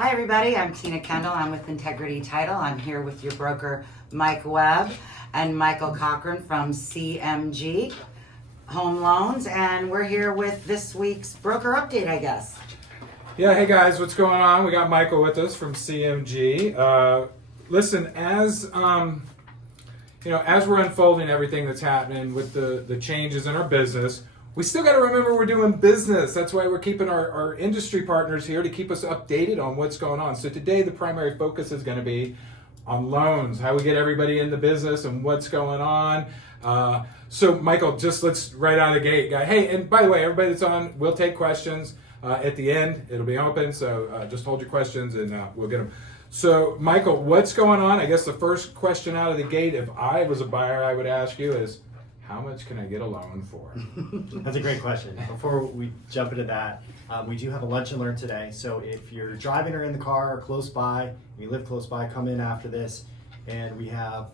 Hi everybody, I'm Tina Kendall. I'm with Integrity Title. I'm here with your broker Mike Webb and Michael Cochran from CMG Home Loans, and we're here with this week's broker update, I guess. Yeah, hey guys, what's going on? We got Michael with us from CMG. Listen, as as we're unfolding everything that's happening with the changes in our business, we still got to remember we're doing business. That's why we're keeping our industry partners here to keep us updated on what's going on. So today the primary focus is going to be on loans, how we get everybody in the business and what's going on. So Michael, just let's right out of the gate, guy. Hey, and by the way, everybody that's on, we'll take questions at the end. It'll be open, so just hold your questions and we'll get them. So Michael, what's going on? I guess the first question out of the gate, if I was a buyer, I would ask you is, how much can I get a loan for? That's a great question. Before we jump into that, we do have a lunch and learn today. So if you're driving or in the car or close by, and you live close by, come in after this, and we have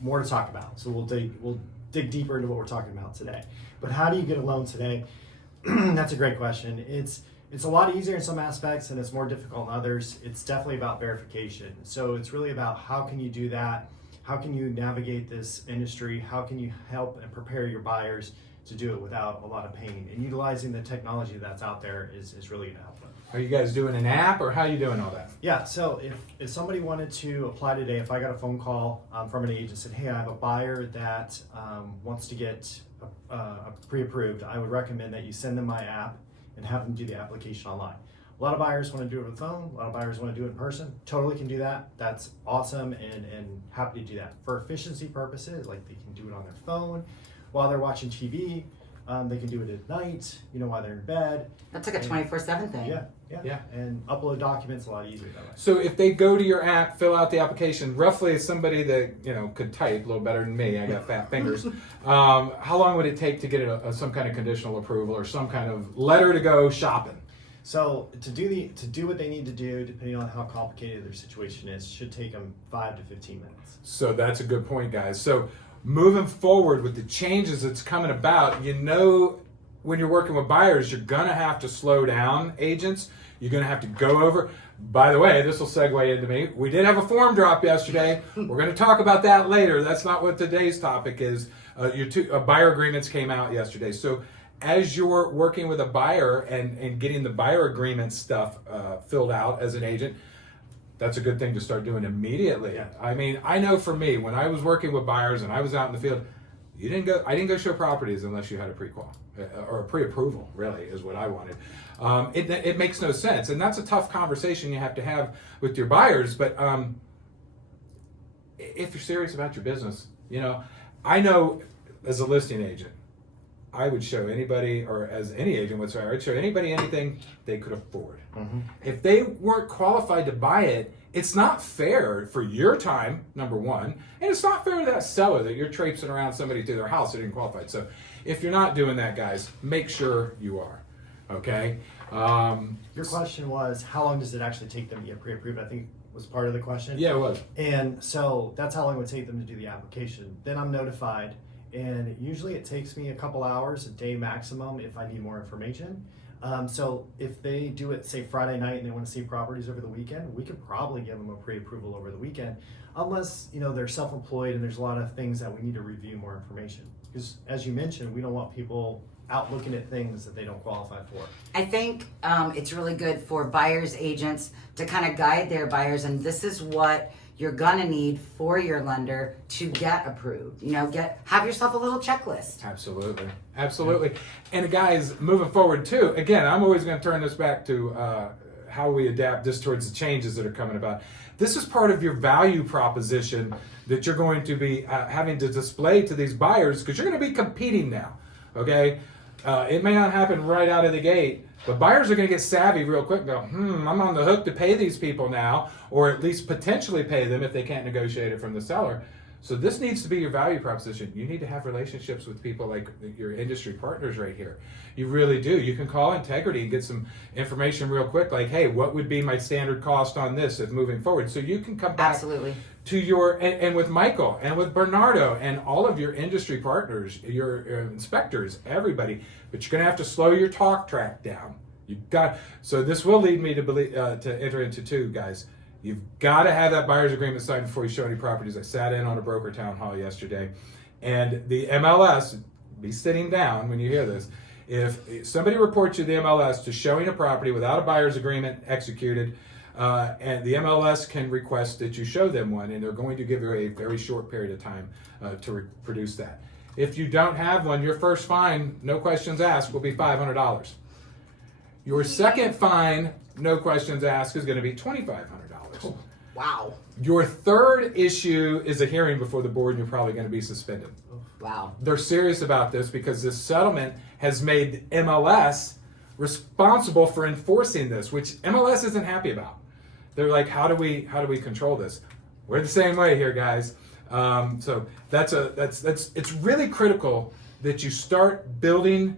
more to talk about. So we'll dig deeper into what we're talking about today. But how do you get a loan today? That's a great question. It's a lot easier in some aspects and it's more difficult in others. It's definitely about verification. So it's really about how can you do that? How can you navigate this industry? How can you help and prepare your buyers to do it without a lot of pain? And utilizing the technology that's out there is really going to help them. Are you guys doing an app or how are you doing all that? Yeah, so if somebody wanted to apply today, if I got a phone call from an agent said, hey, I have a buyer that wants to get pre-approved, I would recommend that you send them my app and have them do the application online. A lot of buyers want to do it with phone, a lot of buyers want to do it in person. Totally can do that. That's awesome and happy to do that. For efficiency purposes, like they can do it on their phone while they're watching TV. They can do it at night, while they're in bed. That's like a 24/7 thing. Yeah. And upload documents a lot easier that way. So if they go to your app, fill out the application, roughly as somebody that could type a little better than me, I got fat fingers, how long would it take to get some kind of conditional approval or some kind of letter to go shopping? So to do what they need to do, depending on how complicated their situation is, should take them 5 to 15 minutes. So that's a good point, guys. So moving forward with the changes that's coming about, when you're working with buyers, you're going to have to slow down agents. You're going to have to go over. By the way, this will segue into me. We did have a form drop yesterday. We're going to talk about that later. That's not what today's topic is. Your buyer agreements came out yesterday. So as you're working with a buyer and getting the buyer agreement stuff filled out as an agent, that's a good thing to start doing immediately. Yeah. I mean, I know for me, when I was working with buyers and I was out in the field, I didn't go show properties unless you had a pre-qual or a pre-approval, really, is what I wanted. It makes no sense. And that's a tough conversation you have to have with your buyers. But if you're serious about your business, I know as a listing agent, I would show anybody, or as any agent would say, I'd show anybody anything they could afford. Mm-hmm. If they weren't qualified to buy it, it's not fair for your time, number one, and it's not fair to that seller that you're traipsing around somebody to their house that didn't qualify. So if you're not doing that, guys, make sure you are, okay? Your question was, how long does it actually take them to get pre-approved? I think was part of the question. Yeah, it was. And so that's how long it would take them to do the application. Then I'm notified, and usually it takes me a couple hours, a day maximum, if I need more information. So if they do it, say Friday night, and they want to see properties over the weekend, we could probably give them a pre-approval over the weekend, unless they're self-employed and there's a lot of things that we need to review more information. Because as you mentioned, we don't want people out looking at things that they don't qualify for. I think it's really good for buyers agents to kind of guide their buyers, and this is what you're gonna need for your lender to get approved. Have yourself a little checklist. Absolutely. And guys, moving forward too, again, I'm always gonna turn this back to how we adapt this towards the changes that are coming about. This is part of your value proposition that you're going to be having to display to these buyers, because you're gonna be competing now, okay? It may not happen right out of the gate, but buyers are going to get savvy real quick and go, I'm on the hook to pay these people now, or at least potentially pay them if they can't negotiate it from the seller. So this needs to be your value proposition. You need to have relationships with people like your industry partners right here. You really do. You can call Integrity and get some information real quick, like, hey, what would be my standard cost on this if moving forward? So you can come back Absolutely. To your, and with Michael and with Bernardo and all of your industry partners, your inspectors, everybody, but you're going to have to slow your talk track down. So this will lead me to believe to enter into two, guys. You've got to have that buyer's agreement signed before you show any properties. I sat in on a broker town hall yesterday, and the MLS, be sitting down when you hear this. If somebody reports you the MLS to showing a property without a buyer's agreement executed, and the MLS can request that you show them one, and they're going to give you a very short period of time to produce that. If you don't have one, your first fine, no questions asked, will be $500. Your second fine, no questions asked, is going to be $2,500. Wow. Your third issue is a hearing before the board, and you're probably going to be suspended. Wow. They're serious about this because this settlement has made MLS responsible for enforcing this, which MLS isn't happy about. They're like, how do we control this? We're the same way here, guys. So it's really critical that you start building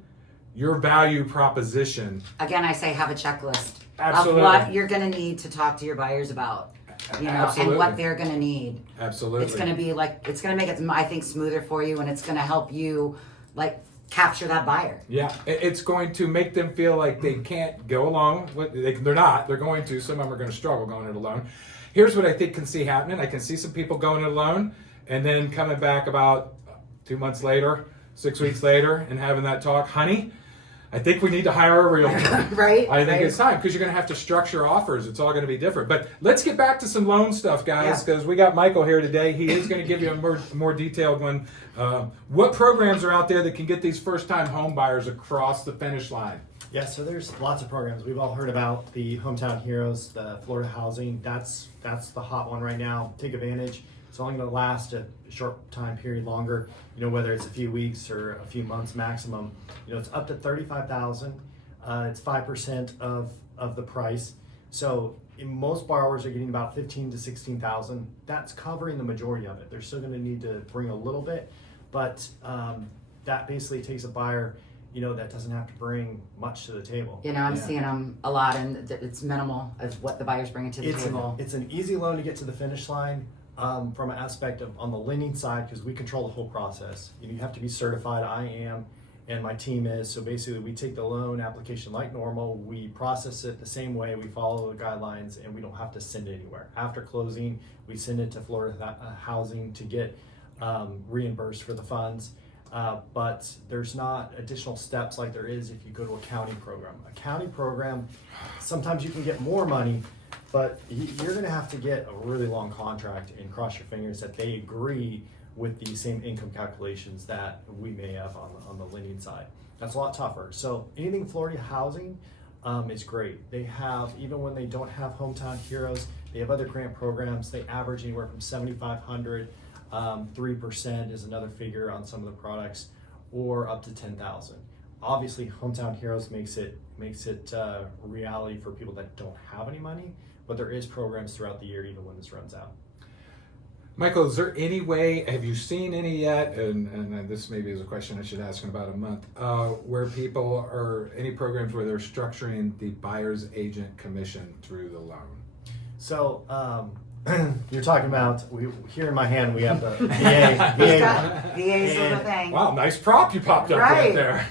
your value proposition. Again, I say have a checklist Absolutely. of what you're going to need to talk to your buyers about, you know, Absolutely. and what they're going to need. Absolutely. It's going to be like, it's going to make it, I think, smoother for you, and it's going to help you like capture that buyer. Yeah, it's going to make them feel like they can't go alone. They're not. They're going to. Some of them are going to struggle going it alone. Here's what I think can see happening. I can see some people going it alone and then coming back about 2 months later, 6 weeks later, and having that talk. Honey, I think we need to hire a realtor. Right? I think right. it's time because you're going to have to structure offers. It's all going to be different. But let's get back to some loan stuff, guys, because we got Michael here today. He is going to give you a more detailed one. What programs are out there that can get these first-time home buyers across the finish line? Yeah, so there's lots of programs. We've all heard about the Hometown Heroes, the Florida Housing. That's the hot one right now. Take advantage. It's only going to last a short time period longer. You know, whether it's a few weeks or a few months maximum. You know, it's up to $35,000. It's 5% of the price. So most borrowers are getting about $15,000 to $16,000. That's covering the majority of it. They're still going to need to bring a little bit, but that basically takes a buyer, you know, that doesn't have to bring much to the table. You know, I'm seeing them a lot, and it's minimal of what the buyer's bringing to the table. It's an easy loan to get to the finish line. From an aspect of on the lending side, because we control the whole process. You have to be certified. I am, and my team is. So basically, we take the loan application like normal. We process it the same way. We follow the guidelines, and we don't have to send it anywhere. After closing, we send it to Florida Housing to get reimbursed for the funds. But there's not additional steps like there is if you go to a county program. A county program, sometimes you can get more money, but you're going to have to get a really long contract and cross your fingers that they agree with the same income calculations that we may have on the lending side. That's a lot tougher. So anything Florida Housing is great. They have, even when they don't have Hometown Heroes, they have other grant programs. They average anywhere from $7,500, 3% is another figure on some of the products, or up to $10,000. Obviously, Hometown Heroes makes it reality for people that don't have any money. But there is programs throughout the year, even when this runs out. Michael, is there any way, have you seen any yet, and this maybe is a question I should ask in about a month, where people are, any programs where they're structuring the buyer's agent commission through the loan? So, you're talking about, here in my hand, we have the VA. VA's little thing. Wow, nice prop you popped up right there.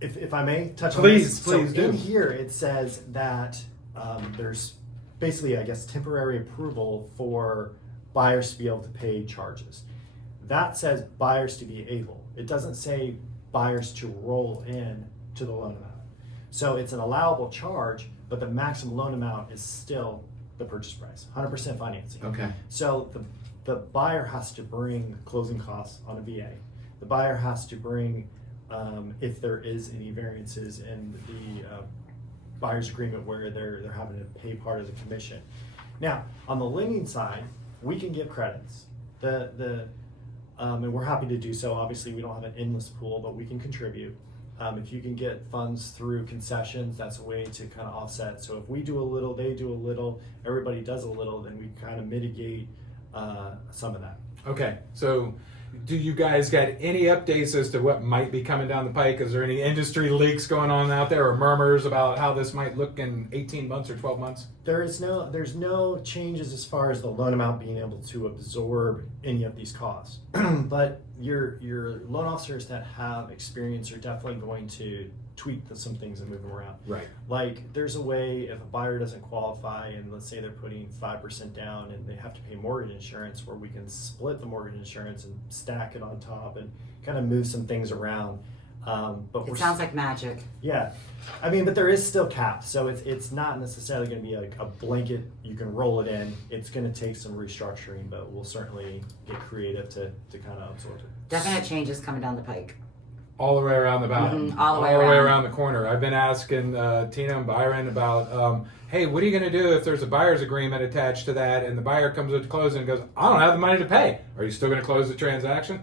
If I may touch on this. Please do. In here, it says that there's basically, I guess, temporary approval for buyers to be able to pay charges. That says buyers to be able. It doesn't say buyers to roll in to the loan amount. So it's an allowable charge, but the maximum loan amount is still the purchase price, 100% financing. Okay. So the buyer has to bring closing costs on a VA. The buyer has to bring, if there is any variances in the buyer's agreement where they're having to pay part of the commission. Now, on the lending side, we can give credits. And we're happy to do so. Obviously, we don't have an endless pool, but we can contribute. If you can get funds through concessions, that's a way to kind of offset. So if we do a little, they do a little, everybody does a little, then we kind of mitigate some of that. Okay, so do you guys got any updates as to what might be coming down the pike? Is there any industry leaks going on out there, or murmurs about how this might look in 18 months or 12 months? There's no changes as far as the loan amount being able to absorb any of these costs. But your loan officers that have experience are definitely going to tweak some things and move them around. Right. Like there's a way if a buyer doesn't qualify and let's say they're putting 5% down and they have to pay mortgage insurance, where we can split the mortgage insurance and stack it on top and kind of move some things around. But It sounds like magic. yeah, I mean, but there is still capped, so it's not necessarily going to be like a blanket. You can roll it in. It's going to take some restructuring, but we'll certainly get creative to kind of absorb it. Definite changes coming down the pike. All the way around the mountain. All the way around around. the corner. I've been asking Tina and Byron about, hey, what are you going to do if there's a buyer's agreement attached to that and the buyer comes to closing and goes, I don't have the money to pay. Are you still going to close the transaction?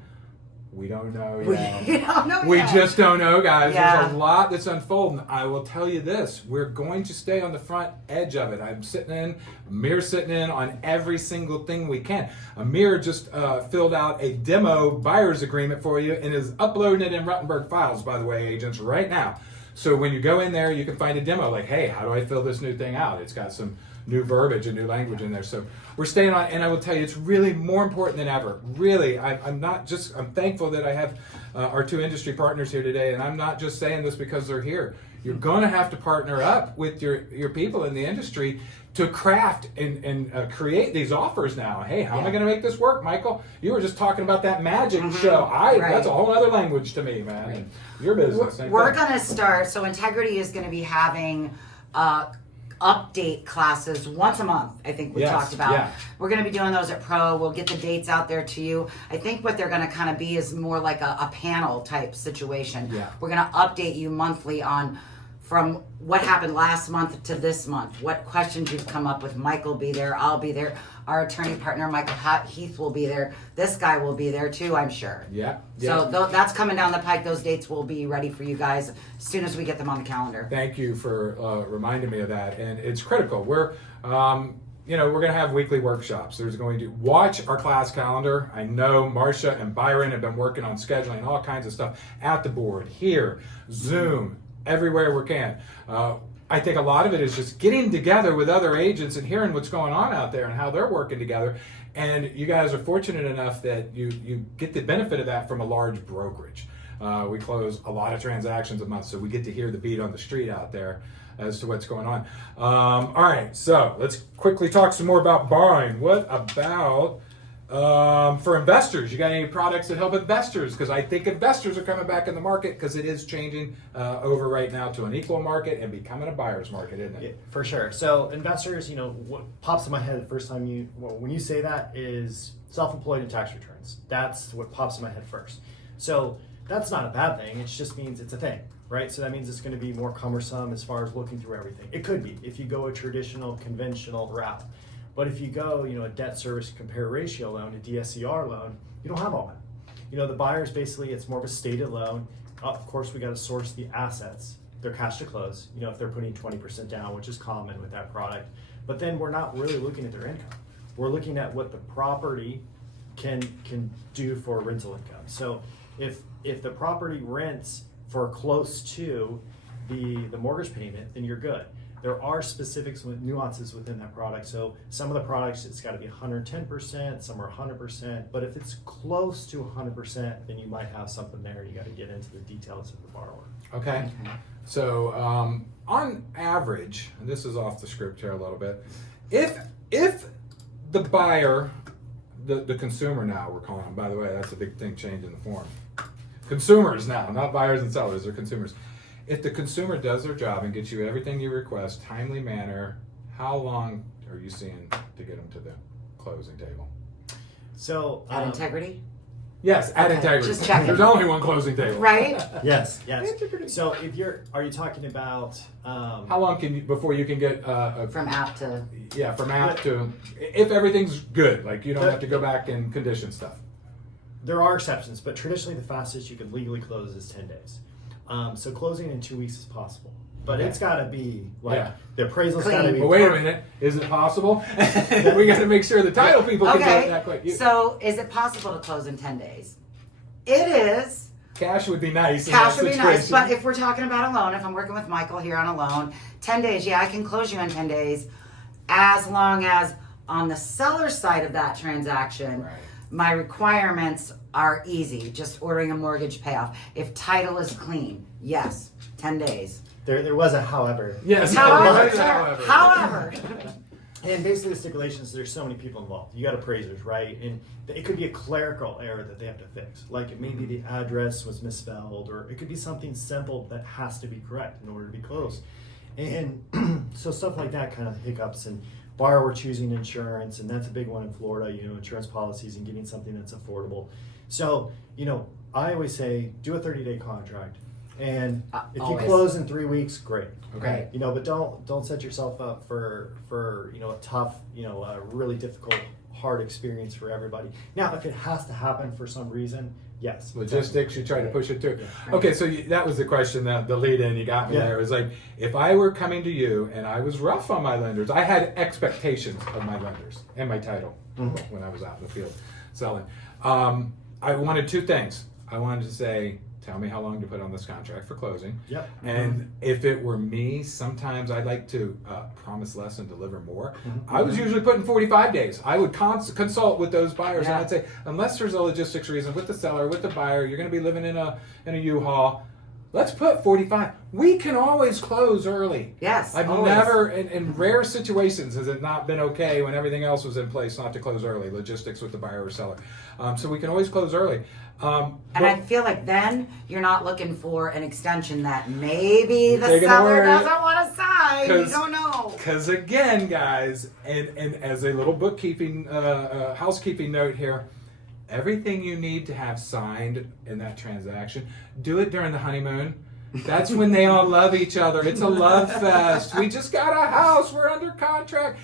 We don't know yet. We don't know We yet. just don't know, guys. Yeah. There's a lot that's unfolding. I will tell you this. We're going to stay on the front edge of it. Amir's sitting in on every single thing we can. Amir just filled out a demo buyer's agreement for you and is uploading it in Rutenberg files, by the way, agents, right now. So when you go in there, you can find a demo like, hey, how do I fill this new thing out? It's got some new verbiage and new language in there. So we're staying on, and I will tell you, it's really more important than ever. Really, I'm thankful that I have our two industry partners here today, and I'm not just saying this because they're here. You're going to have to partner up with your people in the industry to craft and create these offers now. Hey, how am I going to make this work, Michael? You were just talking about that magic show. That's a whole other language to me, man. And your business. We're going to start, so Integrity is going to be having update classes once a month. I think we talked about. Yeah. We're going to be doing those at Pro. We'll get the dates out there to you. I think what they're going to kind of be is more like a panel type situation. Yeah. We're going to update you monthly on from what happened last month to this month, what questions you've come up with. Mike will be there. I'll be there. Our attorney partner, Michael Heath, will be there. This guy will be there too, I'm sure. Yeah. So that's coming down the pike. Those dates will be ready for you guys as soon as we get them on the calendar. Thank you for reminding me of that, and it's critical. We're we're going to have weekly workshops. There's going to watch our class calendar. I know Marcia and Byron have been working on scheduling all kinds of stuff at the board, here, Zoom, everywhere we can. I think a lot of it is just getting together with other agents and hearing what's going on out there and how they're working together. And you guys are fortunate enough that you get the benefit of that from a large brokerage. We close a lot of transactions a month, so we get to hear the beat on the street out there as to what's going on. All right, so let's quickly talk some more about buying. What about for investors? You got any products that help investors? Because I think investors are coming back in the market because it is changing over right now to an equal market and becoming a buyer's market, isn't it? Yeah, for sure. So investors, what pops in my head the first time when you say that is self-employed and tax returns. That's what pops in my head first. So that's not a bad thing. It just means it's a thing, right? So that means it's going to be more cumbersome as far as looking through everything. It could be if you go a traditional, conventional route. But if you go, a debt service compare ratio loan, a DSCR loan, you don't have all that. The buyers basically, it's more of a stated loan. Of course, we got to source the assets. They're cash to close, if they're putting 20% down, which is common with that product. But then we're not really looking at their income. We're looking at what the property can do for rental income. So if the property rents for close to the mortgage payment, then you're good. There are specifics with nuances within that product. So some of the products, it's got to be 110%, some are 100%. But if it's close to 100%, then you might have something there. You got to get into the details of the borrower. Okay. So on average, and this is off the script here a little bit, if the buyer, the consumer now we're calling them, by the way, that's a big thing changing the form. Consumers now, not buyers and sellers, they're consumers. If the consumer does their job and gets you everything you request, timely manner, how long are you seeing to get them to the closing table? So At Integrity? Yes, at Okay, Integrity. just checking. There's only one closing table. Right? yes. So are you talking about How long before you can get From app to... from app to, if everything's good, like you don't have to go back and condition stuff. There are exceptions, but traditionally the fastest you could legally close is 10 days. So closing in 2 weeks is possible, but it's got to be the appraisal's got to be. But wait a minute, is it possible? We got to make sure the title people can do it that quick. So is it possible to close in 10 days? It is. Cash would be nice. Cash would be nice, but if we're talking about a loan, if I'm working with Michael here on a loan, 10 days, I can close you in 10 days, as long as on the seller side of that transaction, Right. My requirements are easy, just ordering a mortgage payoff. If title is clean, yes, 10 days. There was a however. Yes. However. And basically the stipulations, there's so many people involved. You got appraisers, right? And it could be a clerical error that they have to fix. Like maybe the address was misspelled, or it could be something simple that has to be correct in order to be closed. And so stuff like that, kind of hiccups, and borrower choosing insurance, and that's a big one in Florida, insurance policies and getting something that's affordable. So, I always say do a 30-day contract. And if Always. you close in 3 weeks, great. Okay. But don't set yourself up for a tough, a really difficult, hard experience for everybody. Now, if it has to happen for some reason, yes. Logistics, you try to push it through. Yeah. Okay, so that was the question, the lead in, you got me there. It was like, if I were coming to you and I was rough on my lenders, I had expectations of my lenders and my title when I was out in the field selling. I wanted two things. I wanted to say, tell me how long to put on this contract for closing. Yep. And if it were me, sometimes I'd like to promise less and deliver more. I was usually putting 45 days. I would consult with those buyers, and I'd say, unless there's a logistics reason with the seller, with the buyer, you're going to be living in a U-Haul, let's put 45. We can always close early. Yes, I've always. never, in rare situations, has it not been okay when everything else was in place not to close early, logistics with the buyer or seller. So we can always close early. And I feel like then you're not looking for an extension that maybe the taking a seller word. doesn't want to sign. You 'Cause- don't know. Because again, guys, and as a little bookkeeping, housekeeping note here, everything you need to have signed in that transaction, do it during the honeymoon. That's when they all love each other. It's a love fest. We just got a house. We're under contract.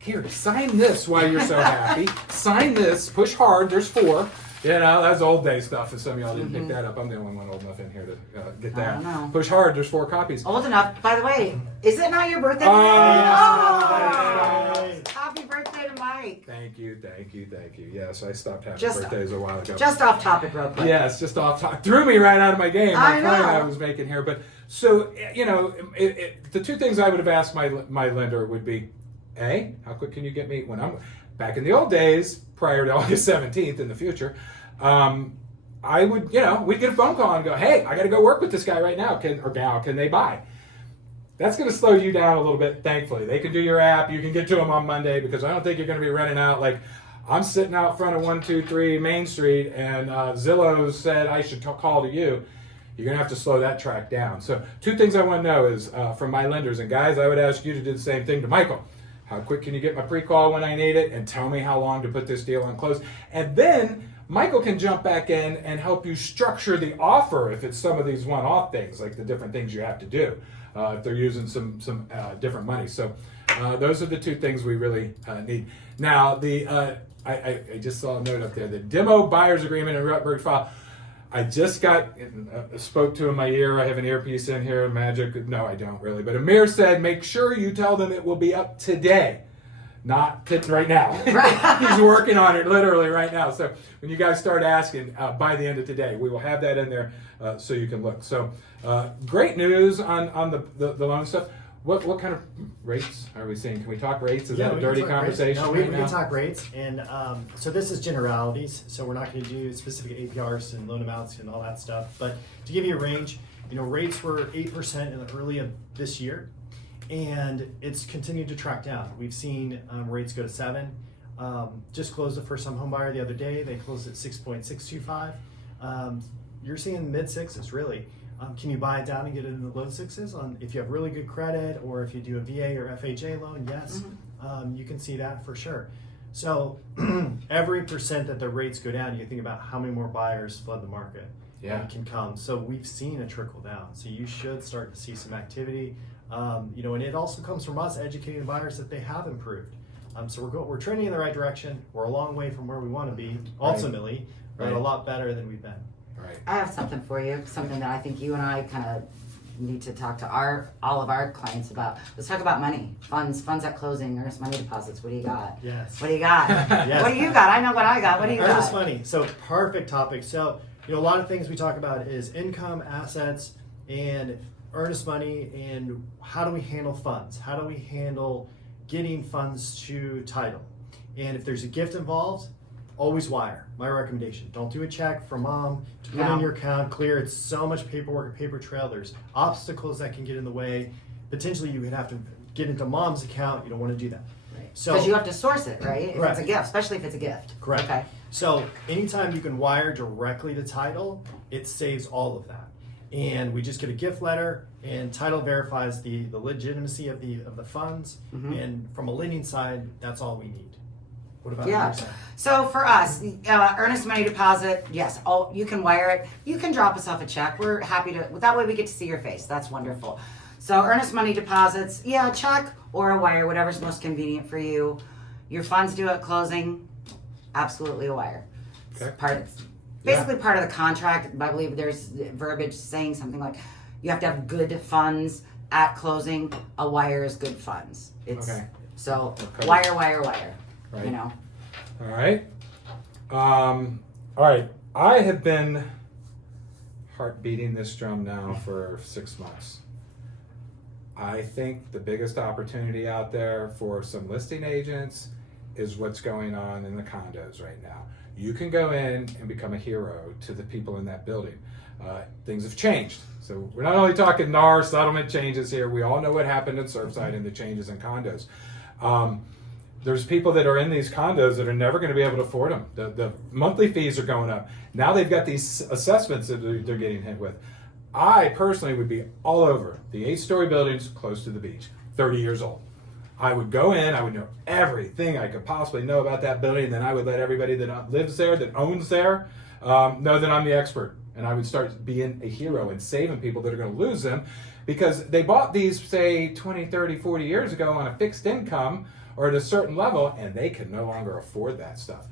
Here, sign this while you're so happy. Sign this. Push hard. There's 4. That's old day stuff. If some of y'all didn't pick that up, I'm the only one old enough in here to get that. I don't know. Push hard. There's 4 copies. Old enough. By the way, is it not your birthday? yes. Happy birthday to Mike. Thank you. Yes, I stopped having Just- birthdays a while ago. Just off topic, real quick. Yes, just off top. Threw me right out of my game. I My point know. I was making here. But so, the two things I would have asked my lender would be, A, how quick can you get me when I'm back in the old days, prior to August 17th in the future, I would, we'd get a phone call and go, hey, I got to go work with this guy right now. Can they buy? That's going to slow you down a little bit, thankfully. They can do your app. You can get to them on Monday, because I don't think you're going to be running out. Like, I'm sitting out front of 123 Main Street, and Zillow said I should call to you. You're going to have to slow that track down. So 2 things I want to know is from my lenders. And guys, I would ask you to do the same thing to Michael. How quick can you get my pre-call when I need it? And tell me how long to put this deal on close. And then Michael can jump back in and help you structure the offer if it's some of these one-off things, like the different things you have to do, if they're using some different money. So those are the 2 things we really need. Now, I just saw a note up there, the demo buyer's agreement in Rutenberg file. I just spoke to in my ear. I have an earpiece in here, magic. No, I don't really. But Amir said, make sure you tell them it will be up today, not right now. He's working on it literally right now. So when you guys start asking, by the end of today, we will have that in there so you can look. So great news on the loan stuff. What kind of rates are we seeing? Can we talk rates? Is that a dirty conversation? No, we right can now? talk rates. And so this is generalities. So we're not going to do specific APRs and loan amounts and all that stuff. But to give you a range, rates were 8% in the early of this year. And it's continued to track down. We've seen rates go to 7. Just closed a first-time home buyer the other day. They closed at 6.625. You're seeing mid-6s, really. Can you buy it down and get it in the low 6s? If you have really good credit, or if you do a VA or FHA loan, yes, you can see that for sure. So every percent that the rates go down, you think about how many more buyers flood the market can come. So we've seen a trickle down. So you should start to see some activity. And it also comes from us educating buyers that they have improved. So we're trending in the right direction. We're a long way from where we want to be ultimately, but a lot better than we've been. Right. I have something for you, something that I think you and I kind of need to talk to all of our clients about. Let's talk about money, funds at closing, earnest money deposits. What do you got? Yes. What do you got? Yes. What do you got? I know what I got. What do you Earnest got? money. So perfect topic. So a lot of things we talk about is income, assets, and earnest money, and how do we handle funds? How do we handle getting funds to title? And if there's a gift involved, always wire. My recommendation. Don't do a check from mom to put No. in your account, clear. It's so much paperwork, a paper trail. There's obstacles that can get in the way. Potentially you could have to get into mom's account. You don't want to do that. So Because you have to source it, right? If Correct. it's a gift, especially if it's a gift. Correct. Okay. So anytime you can wire directly to title, it saves all of that. And we just get a gift letter, and title verifies the legitimacy of the funds. Mhm. And from a lending side, that's all we need. What about Yeah. your side? So for us, earnest money deposit, yes. Oh, you can wire it. You can drop us off a check. We're happy to. That way we get to see your face. That's wonderful. So earnest money deposits, yeah, a check or a wire, whatever's most convenient for you. Your funds due at closing, absolutely a wire. It's Okay. basically part of the contract. I believe there's verbiage saying something like you have to have good funds at closing. A wire is good funds. It's Okay. so Okay. wire. Right. You know. All right. All right. I have been heart beating this drum now for 6 months. I think the biggest opportunity out there for some listing agents is what's going on in the condos right now. You can go in and become a hero to the people in that building. Things have changed. So we're not only talking NAR settlement changes here, we all know what happened in Surfside and the changes in condos. There's people that are in these condos that are never going to be able to afford them. The monthly fees are going up. Now they've got these assessments that they're getting hit with. I personally would be all over the 8-story buildings close to the beach, 30 years old. I would go in, I would know everything I could possibly know about that building, and then I would let everybody that lives there, that owns there, know that I'm the expert. And I would start being a hero and saving people that are going to lose them because they bought these, say, 20, 30, 40 years ago on a fixed income or at a certain level, and they can no longer afford that stuff.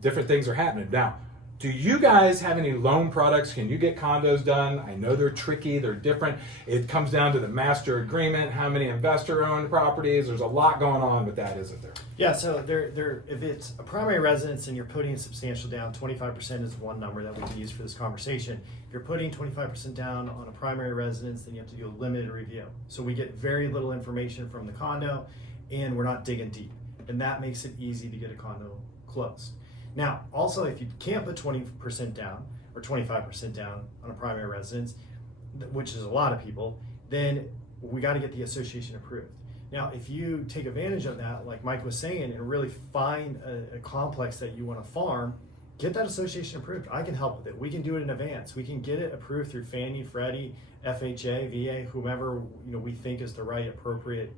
Different things are happening. Now, do you guys have any loan products? Can you get condos done? I know they're tricky, they're different. It comes down to the master agreement, how many investor-owned properties. There's a lot going on with that, isn't there? Yeah, so if it's a primary residence and you're putting substantial down, 25% is one number that we can use for this conversation. If you're putting 25% down on a primary residence, then you have to do a limited review. So we get very little information from the condo, and we're not digging deep. And that makes it easy to get a condo closed. Now, also, if you can't put 20% down or 25% down on a primary residence, which is a lot of people, then we got to get the association approved. Now, if you take advantage of that, like Mike was saying, and really find a complex that you want to farm, get that association approved. I can help with it. We can do it in advance. We can get it approved through Fannie, Freddie, FHA, VA, whomever we think is the right appropriate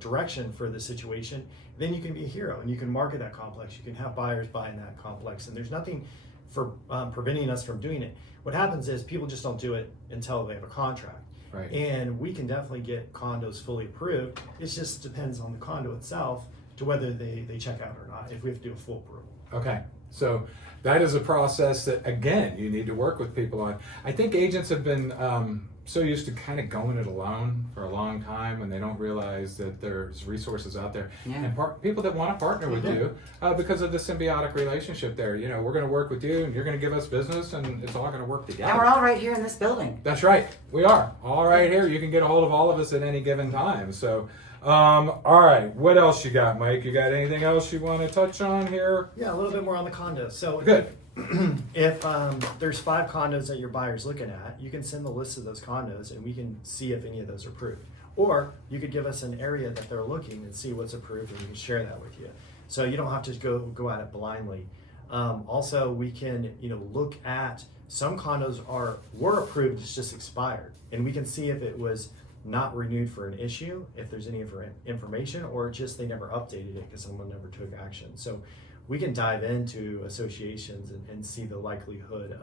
direction for the situation. Then you can be a hero and you can market that complex. You can have buyers buying that complex, and there's nothing for preventing us from doing it. What happens is people just don't do it until they have a contract. Right. And we can definitely get condos fully approved. It just depends on the condo itself to whether they check out or not, if we have to do a full approval. Okay, so that is a process that, again, you need to work with people on. I think agents have been so used to kind of going it alone for a long time, and they don't realize that there's resources out there Yeah. and people that want to partner with you because of the symbiotic relationship there. We're going to work with you, and you're going to give us business, and it's all going to work together. And we're all right here in this building. That's right. We are. All right here. You can get a hold of all of us at any given time. So, all right. What else you got, Mike? You got anything else you want to touch on here? Yeah, a little bit more on the condos. So Good. if there's 5 condos that your buyer's looking at, you can send the list of those condos and we can see if any of those are approved. Or you could give us an area that they're looking and see what's approved, and we can share that with you. So you don't have to go at it blindly. Also, we can look at some condos were approved, it's just expired, and we can see if it was not renewed for an issue, if there's any information, or just they never updated it because someone never took action. So we can dive into associations and see the likelihood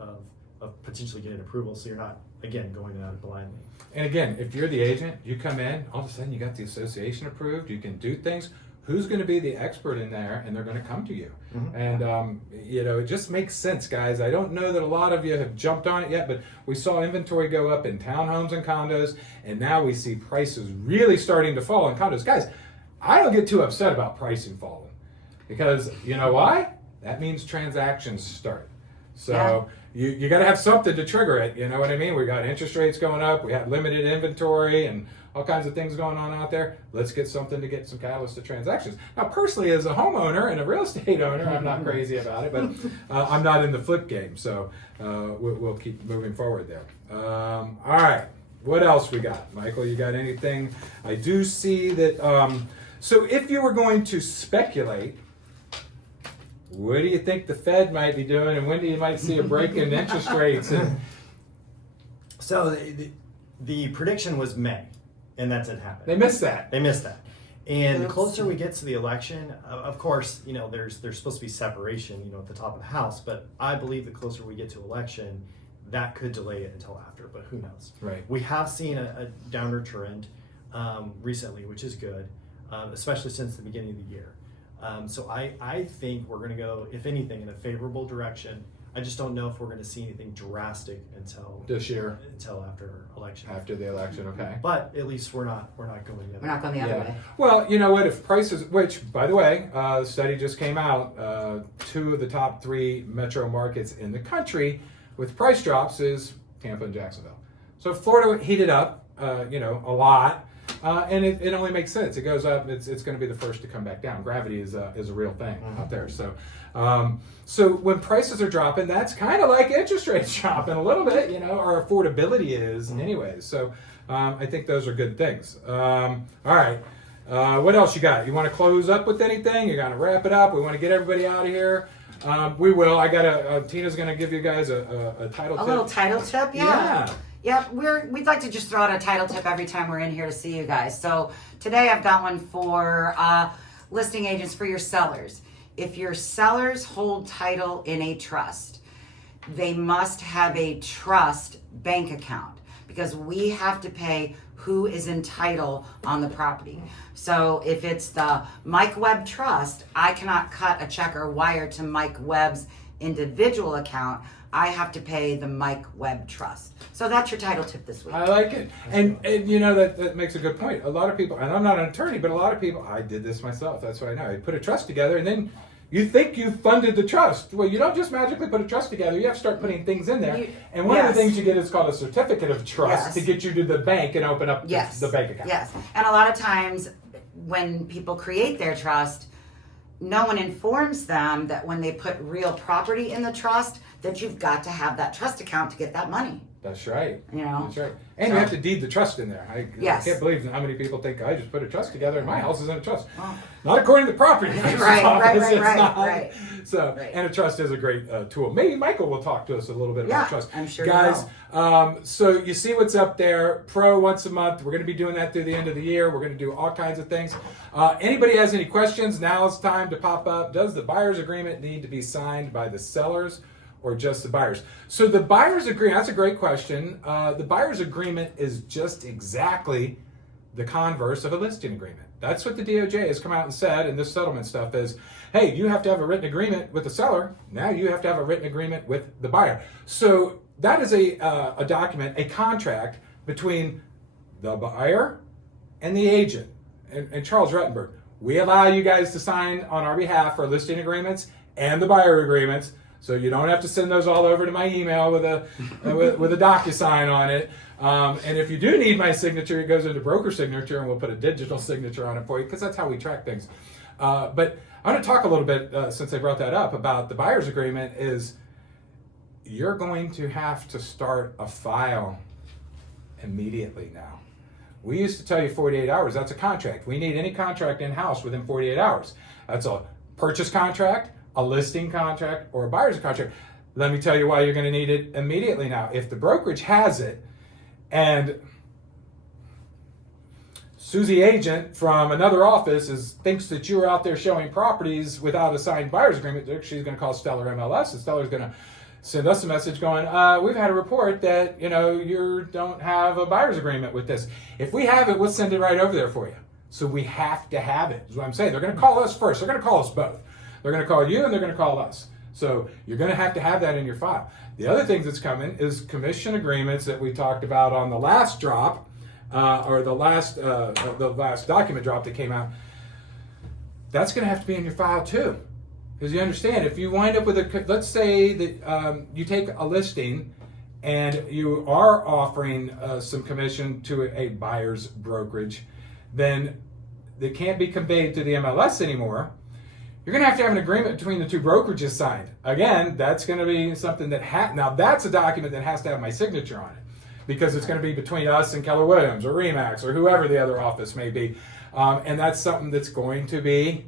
of potentially getting approval, so you're not, again, going at it blindly. And again, if you're the agent, you come in, all of a sudden you got the association approved, you can do things. Who's going to be the expert in there? And they're going to come to you. Mm-hmm. And, it just makes sense, guys. I don't know that a lot of you have jumped on it yet, but we saw inventory go up in townhomes and condos, and now we see prices really starting to fall in condos. Guys, I don't get too upset about pricing falling because you know why? That means transactions start. So you got to have something to trigger it. You know what I mean? We got interest rates going up. We have limited inventory and all kinds of things going on out there. Let's get something to get some catalyst to transactions. Now, personally, as a homeowner and a real estate owner, I'm not crazy about it, but I'm not in the flip game, so we'll keep moving forward there. All right, what else we got? Michael, you got anything? I do see that, so if you were going to speculate, what do you think the Fed might be doing, and when do you might see a break in interest rates? And So the prediction was May, and that's it happened. they missed that. They missed that. And the Oops. closer we get to the election, of course, there's supposed to be separation, at the top of the house. But I believe the closer we get to election, that could delay it until after. But who knows? Right. We have seen a downward trend recently, which is good, especially since the beginning of the year. So I think we're going to go, if anything, in a favorable direction. I just don't know if we're going to see anything drastic until This year, until after election. after the election, okay. But at least we're not going the other We're not going the other Yeah. way. Well, you know what? If prices, which by the way, the study just came out, 2 of the top 3 metro markets in the country with price drops is Tampa and Jacksonville. So Florida heated up, a lot, and it only makes sense. It goes up. It's going to be the first to come back down. Gravity is a real thing out there. So. So when prices are dropping, that's kind of like interest rates dropping a little bit, our affordability is anyways. So I think those are good things. All right. What else you got? You want to close up with anything? You're going to wrap it up? We want to get everybody out of here? We will. Tina's going to give you guys a title tip. A little title tip, Yeah. Yep, we'd like to just throw out a title tip every time we're in here to see you guys. So today I've got one for listing agents for your sellers. If your sellers hold title in a trust, they must have a trust bank account because we have to pay who is in title on the property. So if it's the Mike Webb Trust, I cannot cut a check or wire to Mike Webb's individual account. I have to pay the Mike Webb Trust. So that's your title tip this week. I like it. And that makes a good point. A lot of people, and I'm not an attorney, but a lot of people, I did this myself. That's what I know. I put a trust together and then you think you funded the trust. Well, you don't just magically put a trust together. You have to start putting things in there. And one of the things you get is called a certificate of trust to get you to the bank and open up the bank account. Yes. And a lot of times when people create their trust, no one informs them that when they put real property in the trust, that you've got to have that trust account to get that money. That's right. That's right. And you have to deed the trust in there. I can't believe how many people think I just put a trust together and my house is in a trust. Oh. Not according to the property. Right. So, and a trust is a great tool. Maybe Michael will talk to us a little bit about trust. I'm sure Guys, so you see what's up there. Pro once a month. We're going to be doing that through the end of the year. We're going to do all kinds of things. Anybody has any questions? Now it's time to pop up. Does the buyer's agreement need to be signed by the sellers or just the buyers? So the buyer's agreement, that's a great question. The buyer's agreement is just exactly the converse of a listing agreement. That's what the DOJ has come out and said, and this settlement stuff is, hey, you have to have a written agreement with the seller. Now you have to have a written agreement with the buyer. So that is a document, a contract between the buyer and the agent. And Charles Rutenberg, we allow you guys to sign on our behalf for listing agreements and the buyer agreements. So you don't have to send those all over to my email with a DocuSign on it. And if you do need my signature, it goes into broker signature, and we'll put a digital signature on it for you because that's how we track things. But I want to talk a little bit, since I brought that up, about the buyer's agreement. Is you're going to have to start a file immediately now. We used to tell you 48 hours. That's a contract. We need any contract in-house within 48 hours. That's a purchase contract, a listing contract, or a buyer's contract. Let me tell you why you're going to need it immediately now. If the brokerage has it and Susie agent from another office thinks that you're out there showing properties without a signed buyer's agreement, she's going to call Stellar MLS, and Stellar's going to send us a message going, we've had a report that you don't have a buyer's agreement with this. If we have it, we'll send it right over there for you. So we have to have it, is what I'm saying. They're going to call us first. They're going to call us both. They're going to call you and they're going to call us. So you're going to have that in your file. The other thing that's coming is commission agreements that we talked about on the last drop, or the last document drop that came out. That's going to have to be in your file too. Because you understand, if you wind up with let's say that you take a listing and you are offering some commission to a buyer's brokerage, then they can't be conveyed to the MLS anymore. You're going to have an agreement between the two brokerages signed. Again, that's going to be something that now that's a document that has to have my signature on it, because it's going to be between us and Keller Williams or Remax or whoever the other office may be, and that's something that's going to be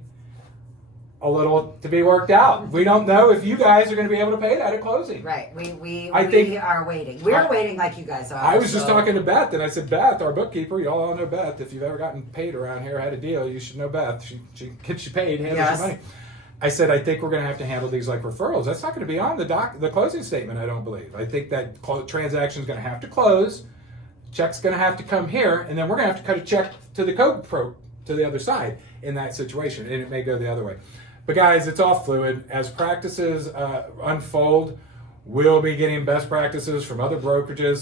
a little to be worked out. We don't know if you guys are going to be able to pay that at closing. Right. We are waiting. We're waiting like you guys are. I was just talking to Beth, and I said, Beth, our bookkeeper, you all know Beth. If you've ever gotten paid around here, had a deal, you should know Beth. She gets you paid, handles your money. I said, I think we're going to have to handle these like referrals. That's not going to be on the closing statement, I don't believe. I think that transaction is going to have to close. Check's going to have to come here, and then we're going to have to cut a check to the code pro to the other side in that situation, and it may go the other way. But guys, it's all fluid. As practices unfold, we'll be getting best practices from other brokerages.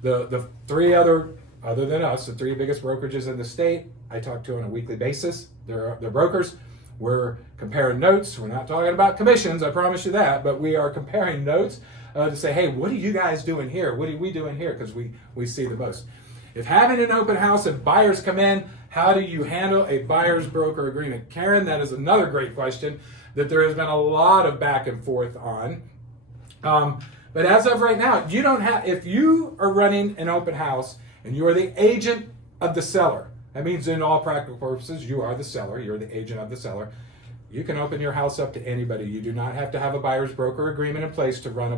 The three other than us, the three biggest brokerages in the state, I talk to on a weekly basis. They're brokers. We're comparing notes. We're not talking about commissions, I promise you that, but we are comparing notes to say, hey, what are you guys doing here? What are we doing here? Because we see the most. If having an open house and buyers come in, how do you handle a buyer's broker agreement? Karen, that is another great question that there has been a lot of back and forth on. But as of right now, you don't have, if you are running an open house and you are the agent of the seller, that means in all practical purposes, you are the seller, you're the agent of the seller. You can open your house up to anybody. You do not have to have a buyer's broker agreement in place to run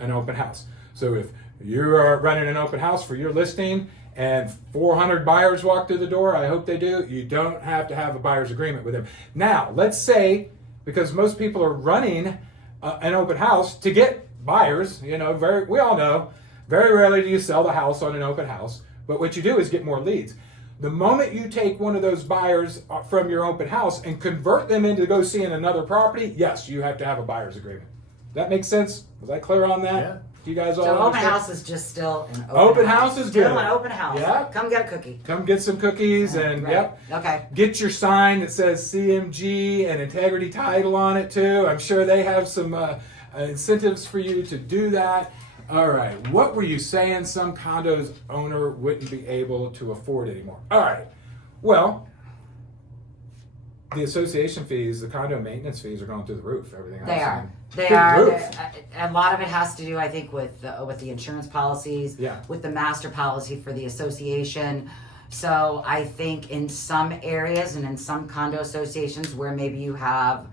an open house. So if you are running an open house for your listing and 400 buyers walk through the door, I hope they do, you don't have to have a buyer's agreement with them. Now, let's say, because most people are running an open house to get buyers, we all know, very rarely do you sell the house on an open house, but what you do is get more leads. The moment you take one of those buyers from your open house and convert them into go seeing another property, yes, you have to have a buyer's agreement. That makes sense? Was I clear on that? Yeah. You guys all So open understand? house is just still an Open house is Still good. an open house. Yeah. Come get a cookie. Come get some cookies and Right. yep. Okay. Get your sign that says CMG and Integrity Title on it too. I'm sure they have some incentives for you to do that. All right. What were you saying? Some condos owner wouldn't be able to afford anymore. All right. Well, the association fees, the condo maintenance fees are going through the roof. Everything They I've are. seen. They Through the are. roof. A lot of it has to do, I think, with the insurance policies, Yeah. with the master policy for the association. So I think in some areas and in some condo associations where maybe you have,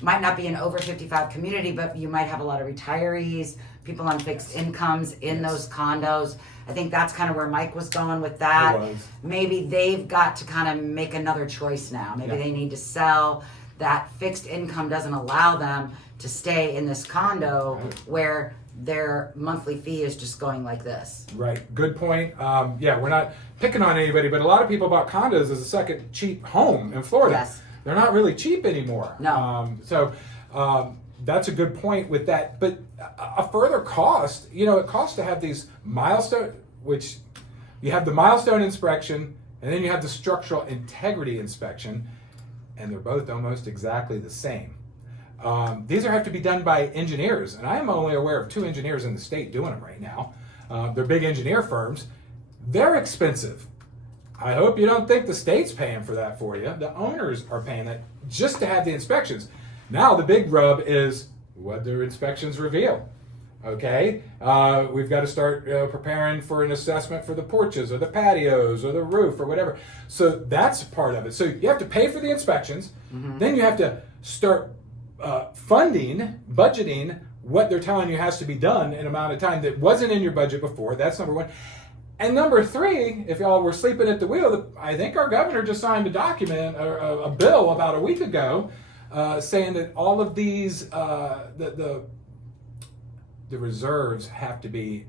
might not be an over 55 community, but you might have a lot of retirees, people on fixed incomes in those condos. I think that's kind of where Mike was going with that. It was. Maybe they've got to kind of make another choice now. Maybe Yeah. they need to sell. That fixed income doesn't allow them to stay in this condo Right. where their monthly fee is just going like this. Right. Good point. Yeah, we're not picking on anybody, but a lot of people bought condos as a second cheap home in Florida. Yes. They're not really cheap anymore. No. So that's a good point with that. But a further cost, it costs to have these milestone, which you have the milestone inspection, and then you have the structural integrity inspection, and they're both almost exactly the same. These have to be done by engineers, and I am only aware of 2 engineers in the state doing them right now. They're big engineer firms. They're expensive. I hope you don't think the state's paying for that for you. The owners are paying that just to have the inspections. Now the big rub is what their inspections reveal. Okay, we've got to start preparing for an assessment for the porches or the patios or the roof or whatever. So that's part of it. So you have to pay for the inspections. Then you have to start budgeting what they're telling you has to be done in an amount of time that wasn't in your budget before. That's number 1. And number 3, if y'all were sleeping at the wheel, I think our governor just signed a document or a bill about a week ago saying that all of these, the reserves have to be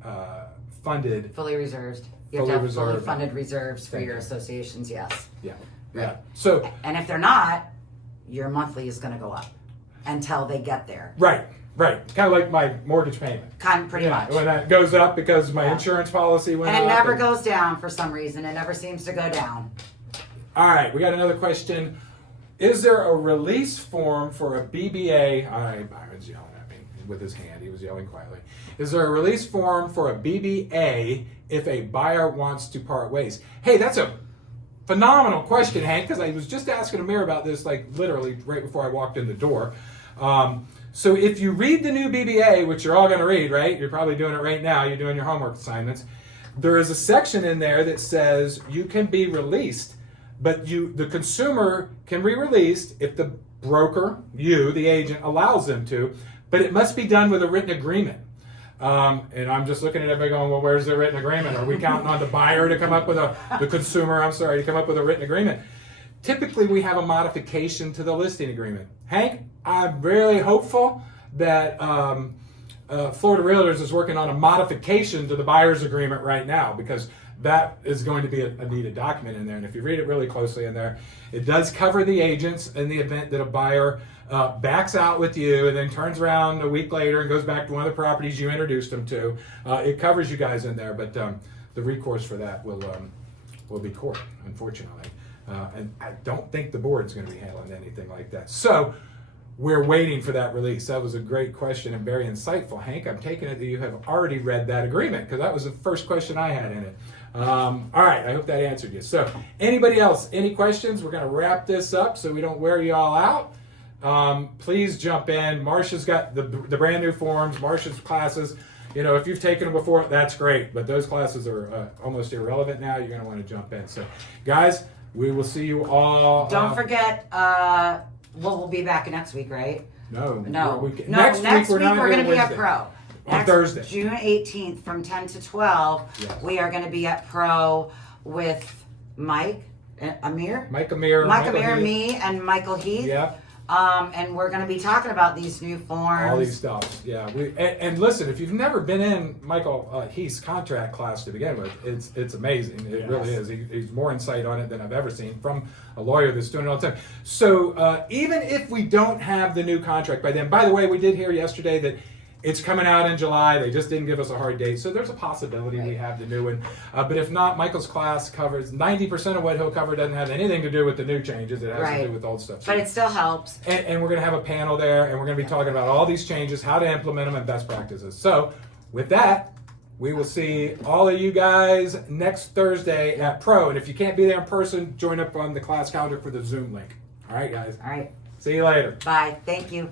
funded. Fully reserved. You Fully have to have fully reserved. funded reserves for Thank your you. associations, yes. Yeah. Right. Yeah. So, And if they're not, your monthly is going to go up until they get there. right. Kind of like my mortgage payment. Pretty much. When that goes up because my Yeah. insurance policy went And up. it never goes down for some reason. It never seems to go down. All right, we got another question. Is there a release form for a BBA? All right, Byron's yelling at me. with his hand. He was yelling quietly. Is there a release form for a BBA if a buyer wants to part ways? Hey, that's a phenomenal question, Hank, because I was just asking Amir about this, like literally right before I walked in the door. So if you read the new BBA, which you're all going to read, right? You're probably doing it right now. You're doing your homework assignments. There is a section in there that says you can be released, but the consumer can be released if the broker, you, the agent, allows them to, but it must be done with a written agreement. And I'm just looking at everybody going, well, where's the written agreement? Are we counting on the buyer to come up with the consumer, to come up with a written agreement? Typically, we have a modification to the listing agreement. Hank, I'm really hopeful that Florida Realtors is working on a modification to the buyer's agreement right now, because that is going to be a needed document in there. And if you read it really closely in there, it does cover the agents in the event that a buyer backs out with you and then turns around a week later and goes back to one of the properties you introduced them to. It covers you guys in there, but the recourse for that will be court, unfortunately. And I don't think the board's going to be handling anything like that. So we're waiting for that release. That was a great question and very insightful, Hank. I'm taking it that you have already read that agreement, because that was the first question I had in it. All right, I hope that answered you. So anybody else, any questions? We're going to wrap this up so we don't wear you all out. Please jump in. Marcia's got the brand new forms, Marcia's classes. You know, if you've taken them before, that's great, but those classes are almost irrelevant now. You're going to want to jump in. So guys, we will see you all. Don't forget, we'll be back next week, right? No. Next week we're going to be at Pro. On Thursday. June 18th from 10 to 12, Yes. we are going to be at Pro with Mike, Amir, Michael Amir, Heath. me, and Michael Heath. Yeah. And we're going to be talking about these new forms. All these stuff, yeah. And listen, if you've never been in Michael Heath's contract class to begin with, it's amazing. It really is. He's more insight on it than I've ever seen from a lawyer that's doing it all the time. So even if we don't have the new contract by then, by the way, we did hear yesterday that it's coming out in July. They just didn't give us a hard date. So there's a possibility we have the new one. But if not, Michael's class covers 90% of what he'll cover doesn't have anything to do with the new changes. It has to do with old stuff. So, but it still helps. and we're going to have a panel there, and we're going to be talking about all these changes, how to implement them, and best practices. So with that, we will see all of you guys next Thursday at Pro. And if you can't be there in person, join up on the class calendar for the Zoom link. All right, guys. All right. See you later. Bye. Thank you.